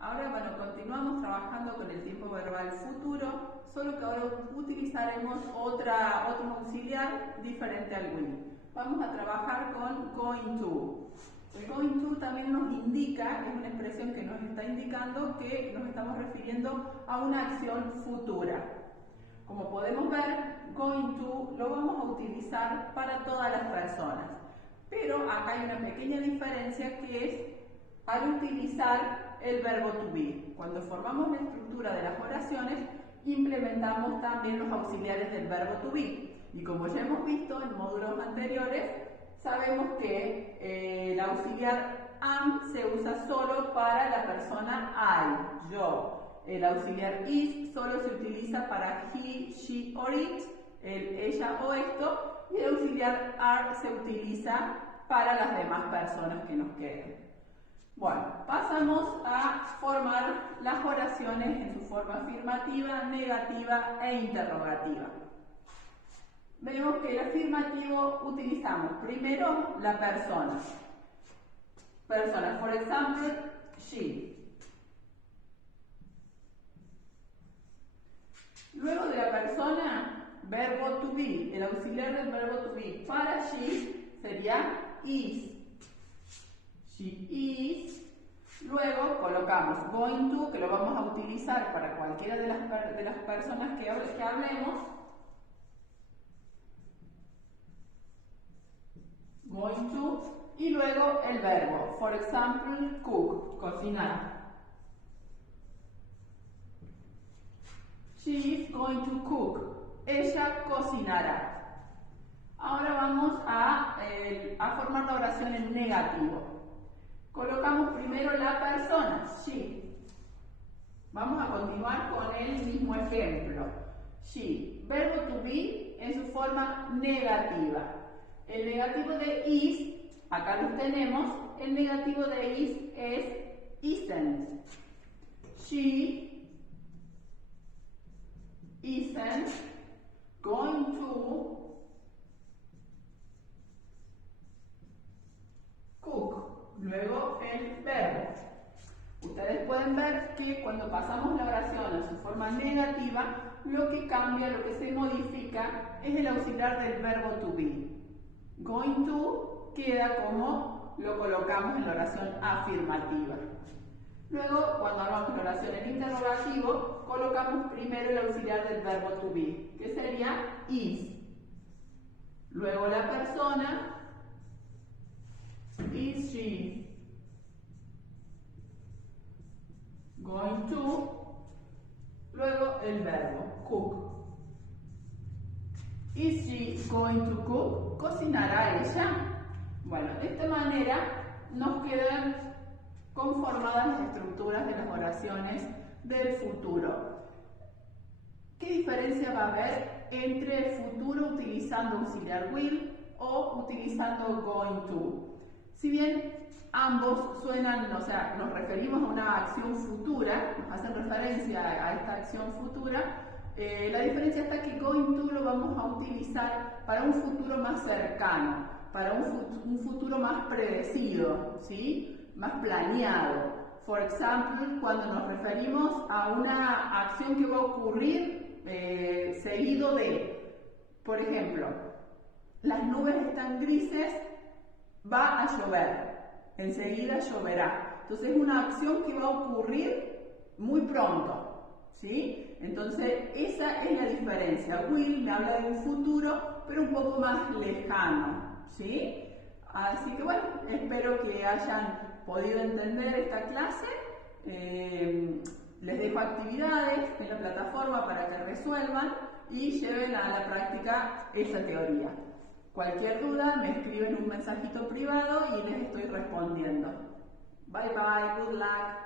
Ahora, bueno, continuamos trabajando con el tiempo verbal futuro, solo que ahora utilizaremos otro auxiliar diferente al will. Vamos a trabajar con going to. El going to también nos indica, es una expresión que nos está indicando que nos estamos refiriendo a una acción futura. Como podemos ver, going to lo vamos a utilizar para todas las personas. Pero acá hay una pequeña diferencia que es al utilizar el verbo to be. Cuando formamos la estructura de las oraciones, implementamos también los auxiliares del verbo to be. Y como ya hemos visto en módulos anteriores, sabemos que el auxiliar am se usa solo para la persona I, yo. El auxiliar is solo se utiliza para he, she or it, el ella o esto. Y el auxiliar are se utiliza para las demás personas que nos queden. Bueno, pasamos a formar las oraciones en su forma afirmativa, negativa e interrogativa. Vemos que el afirmativo utilizamos primero la persona. Persona, por ejemplo, she. Luego de la persona, verbo to be. El auxiliar del verbo to be para she sería is. She is. Luego colocamos going to, que lo vamos a utilizar para cualquiera de las personas que hablemos. Going to. Y luego el verbo. For example, cook, cocinar. She is going to cook. Ella cocinará. Ahora vamos a formar la oración en negativo. Colocamos primero la persona, she. Vamos a continuar con el mismo ejemplo. She. Verbo to be en su forma negativa. El negativo de is, acá los tenemos. El negativo de is es isn't. She isn't going to cook. Luego el verbo. Ustedes pueden ver que cuando pasamos la oración a su forma negativa, lo que cambia, lo que se modifica, es el auxiliar del verbo to be. Going to queda como lo colocamos en la oración afirmativa. Luego, cuando hagamos la oración en interrogativo, colocamos primero el auxiliar del verbo to be, que sería is. Luego la persona, is she going to, luego el verbo cook. Is she going to cook? ¿Cocinará ella? Bueno, de esta manera nos quedan conformadas las estructuras de las oraciones del futuro. ¿Qué diferencia va a haber entre el futuro utilizando auxiliar will o utilizando going to? Si bien ambos suenan, o sea, nos referimos a una acción futura, nos hacen referencia a esta acción futura, la diferencia está que going to lo vamos a utilizar para un futuro más cercano, para un futuro más predecido, ¿sí? Más planeado. Por ejemplo, cuando nos referimos a una acción que va a ocurrir seguido de, por ejemplo, las nubes están grises, va a llover, enseguida lloverá. Entonces es una acción que va a ocurrir muy pronto, ¿sí? Entonces esa es la diferencia. Will me habla de un futuro, pero un poco más lejano, ¿sí? Así que bueno, espero que hayan podido entender esta clase. Les dejo actividades en la plataforma para que resuelvan y lleven a la práctica esa teoría. Cualquier duda me escriben un mensajito privado y les estoy respondiendo. Bye bye, good luck.